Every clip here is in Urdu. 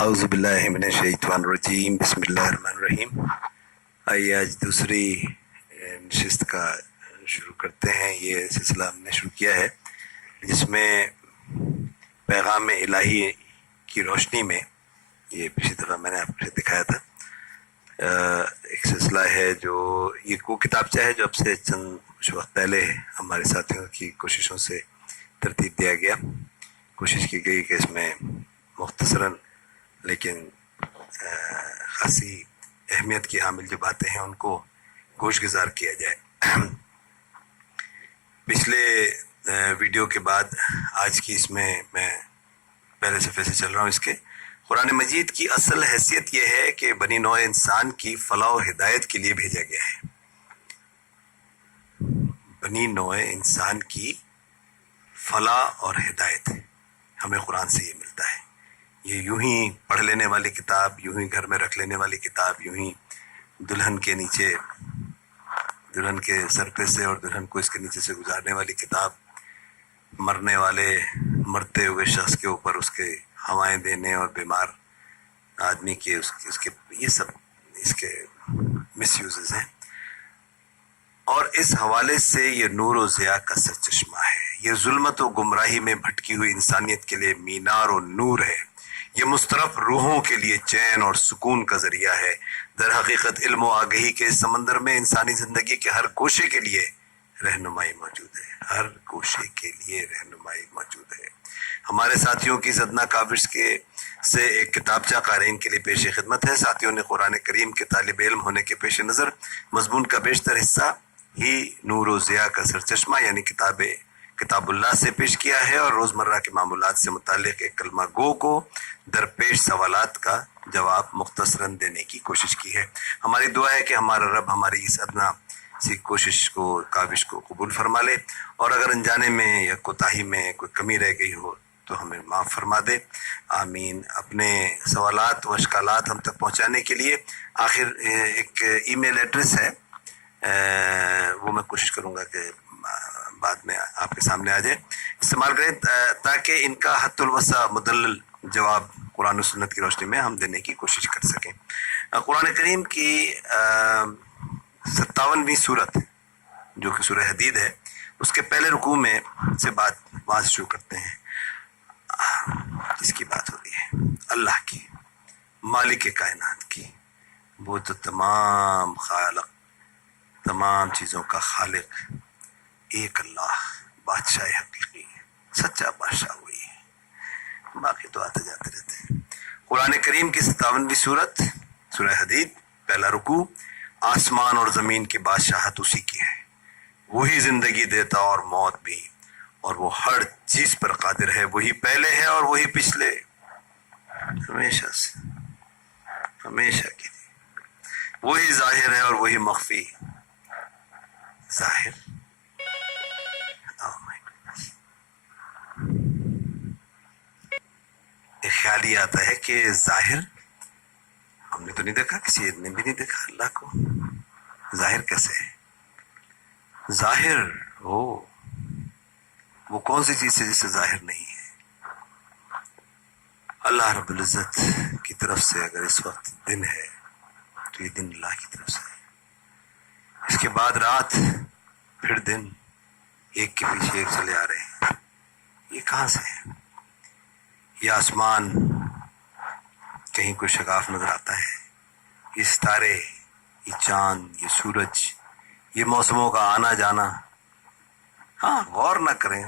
اعوذ باللہ من الشیطان الرجیم بسم اللہ الرحمن الرحیم۔ آئیے آج دوسری نشست کا شروع کرتے ہیں۔ یہ سلسلہ ہم نے شروع کیا ہے جس میں پیغام الہی کی روشنی میں، یہ پچھلی دفعہ میں نے آپ کو دکھایا تھا، ایک سلسلہ ہے جو یہ وہ کتابچہ ہے جو اب سے چند کچھ وقت پہلے ہمارے ساتھیوں کی کوششوں سے ترتیب دیا گیا۔ کوشش کی گئی کہ اس میں مختصراً لیکن خاصی اہمیت کی حامل جو باتیں ہیں ان کو گوش گزار کیا جائے۔ پچھلے ویڈیو کے بعد آج کی اس میں پہلے صفحے سے چل رہا ہوں۔ اس کے قرآن مجید کی اصل حیثیت یہ ہے کہ بنی نوع انسان کی فلاح و ہدایت کے لیے بھیجا گیا ہے۔ بنی نوع انسان کی فلاح اور ہدایت ہمیں قرآن سے یہ ملتا ہے۔ یہ یوں ہی پڑھ لینے والی کتاب، یوں ہی گھر میں رکھ لینے والی کتاب، یوں ہی دلہن کے نیچے، دلہن کے سر پہ سے اور دلہن کو اس کے نیچے سے گزارنے والی کتاب، مرنے والے مرتے ہوئے شخص کے اوپر اس کے ہوائیں دینے اور بیمار آدمی کے اس کے یہ سب اس کے مس یوزز ہیں۔ اور اس حوالے سے یہ نور و ضیاء کا سرچشمہ ہے۔ یہ ظلمت و گمراہی میں بھٹکی ہوئی انسانیت کے لیے مینار و نور ہے۔ یہ مسترف روحوں کے لیے چین اور سکون کا ذریعہ ہے۔ در حقیقت علم و آگہی کے اس سمندر میں انسانی زندگی کے ہر گوشے کے لیے رہنمائی موجود ہے۔ ہر گوشے کے لیے رہنمائی موجود ہے۔ ہمارے ساتھیوں کی ادنیٰ کاوش سے ایک کتابچہ قارئین کے لیے پیش خدمت ہے۔ ساتھیوں نے قرآن کریم کے طالب علم ہونے کے پیش نظر مضمون کا بیشتر حصہ ہی نور و ضیاء کا سرچشمہ یعنی کتاب اللہ سے پیش کیا ہے اور روزمرہ کے معمولات سے متعلق ایک کلمہ گو کو درپیش سوالات کا جواب مختصراً دینے کی کوشش کی ہے۔ ہماری دعا ہے کہ ہمارا رب ہماری اس ادنا سی کوشش کو، کاوش کو قبول فرما لے، اور اگر انجانے میں یا کوتاہی میں کوئی کمی رہ گئی ہو تو ہمیں معاف فرما دے، آمین۔ اپنے سوالات و اشکالات ہم تک پہنچانے کے لیے آخر ایک ای میل ایڈریس ہے، وہ میں کوشش کروں گا کہ بعد میں آپ کے سامنے آ جائے، استعمال کریں تاکہ ان کا حت الوسع مدلل جواب قرآن و سنت کی روشنی میں ہم دینے کی کوشش کر سکیں۔ قرآن کریم کی 57ویں سورت جو کہ سورہ حدید ہے، اس کے پہلے رکوع میں سے بات شروع کرتے ہیں۔ جس کی بات ہو رہی ہے اللہ کی، مالک کائنات کی، وہ تو تمام خالق، تمام چیزوں کا خالق، ایک اللہ، بادشاہ حقیقی، سچا بادشاہ وہی ہے، باقی تو آتے جاتے رہتے ہیں۔ قرآن کریم کی 57ویں سورت سورہ حدید، پہلا رکوع۔ آسمان اور زمین کی بادشاہت اسی کی ہے، وہی زندگی دیتا اور موت بھی، اور وہ ہر چیز پر قادر ہے۔ وہی پہلے ہے اور وہی پچھلے، ہمیشہ سے، ہمیشہ کی لیے۔ وہی ظاہر ہے اور وہی مخفی، ظاہر، ایک خیال یہ آتا ہے کہ ظاہر ہم نے تو نہیں دیکھا، کسی نے بھی نہیں دیکھا اللہ کو، ظاہر کیسے ہے؟ ظاہر وہ کون سی چیز ہے جس سے ظاہر نہیں ہے؟ اللہ رب العزت کی طرف سے اگر اس وقت دن ہے تو یہ دن اللہ کی طرف سے ہے، اس کے بعد رات، پھر دن، ایک کے پیچھے ایک چلے آ رہے ہیں۔ یہ کہاں سے ہے؟ یہ آسمان کہیں کوئی شگاف نظر آتا ہے؟ یہ ستارے، یہ چاند، یہ سورج، یہ موسموں کا آنا جانا، ہاں غور نہ کریں،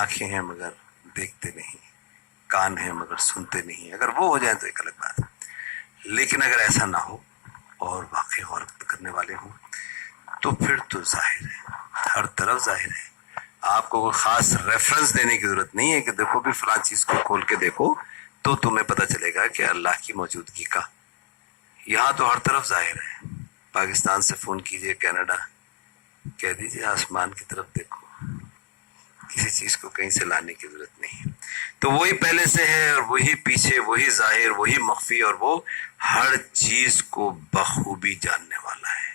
آنکھیں ہیں مگر دیکھتے نہیں، کان ہیں مگر سنتے نہیں، اگر وہ ہو جائیں تو ایک الگ بات ہے، لیکن اگر ایسا نہ ہو اور واقعی غور کرنے والے ہوں تو پھر تو ظاہر ہے، ہر طرف ظاہر ہے۔ آپ کو کوئی خاص ریفرنس دینے کی ضرورت نہیں ہے کہ دیکھو بھی فلاں چیز کو کھول کے دیکھو تو تمہیں پتہ چلے گا کہ اللہ کی موجودگی کا، یہاں تو ہر طرف ظاہر ہے۔ پاکستان سے فون کیجئے، کینیڈا، کہہ دیجئے آسمان کی طرف دیکھو، کسی چیز کو کہیں سے لانے کی ضرورت نہیں۔ تو وہی پہلے سے ہے اور وہی پیچھے، وہی ظاہر، وہی مخفی، اور وہ ہر چیز کو بخوبی جاننے والا ہے۔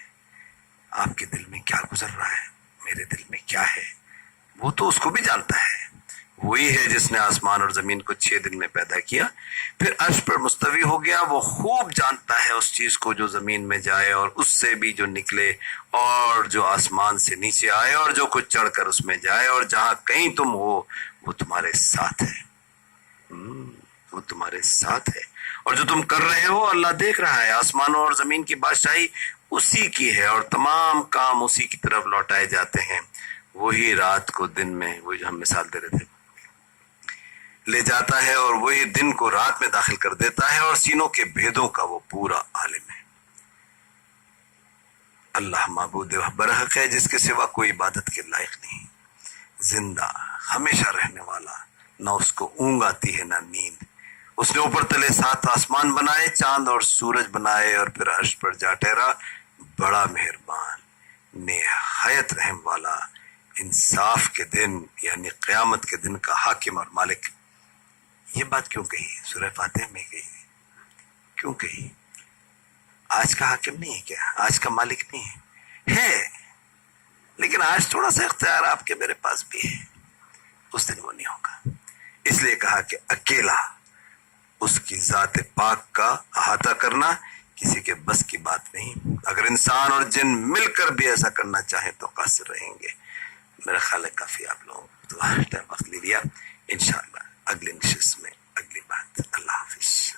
آپ کے دل میں کیا گزر رہا ہے، میرے دل میں کیا ہے، وہ تو اس کو بھی جانتا ہے۔ وہی ہے جس نے آسمان اور زمین کو 6 دن میں پیدا کیا، پھر عرش پر مستوی ہو گیا۔ وہ خوب جانتا ہے اس چیز کو جو زمین میں جائے اور اس سے بھی جو نکلے، اور جو آسمان سے نیچے آئے اور جو کچھ چڑھ کر اس میں جائے، اور جہاں کہیں تم ہو وہ تمہارے ساتھ ہے۔ وہ تمہارے ساتھ ہے، اور جو تم کر رہے ہو اللہ دیکھ رہا ہے۔ آسمانوں اور زمین کی بادشاہی اسی کی ہے، اور تمام کام اسی کی طرف لوٹائے جاتے ہیں۔ وہی رات کو دن میں، وہی جو ہم مثال دے رہے تھے، لے جاتا ہے، اور وہی دن کو رات میں داخل کر دیتا ہے، اور سینوں کے بھیدوں کا وہ پورا عالم ہے۔ اللہ معبود برحق ہے جس کے سوا کوئی عبادت کے لائق نہیں، زندہ، ہمیشہ رہنے والا، نہ اس کو اونگ آتی ہے نہ نیند۔ اس نے اوپر تلے 7 آسمان بنائے، چاند اور سورج بنائے، اور پھر عرش پر جا ٹھہرا۔ بڑا مہربان، نہایت رحم والا، انصاف کے دن یعنی قیامت کے دن کا حاکم اور مالک۔ یہ بات کیوں کہی؟ سورہ فاتحہ میں کہی، کیوں کہی؟ آج کا حاکم نہیں ہے کیا؟ آج کا مالک نہیں ہے؟ لیکن آج تھوڑا سا اختیار آپ کے میرے پاس بھی ہے، اس دن وہ نہیں ہوگا۔ اس لیے کہا کہ اکیلا اس کی ذات پاک کا احاطہ کرنا کسی کے بس کی بات نہیں۔ اگر انسان اور جن مل کر بھی ایسا کرنا چاہیں تو قاصر رہیں گے۔ میرا خیال ہے کافی آپ لوگوں تو وقت لے لیا، انشاءاللہ اگلی نشست میں اگلی بات۔ اللہ حافظ۔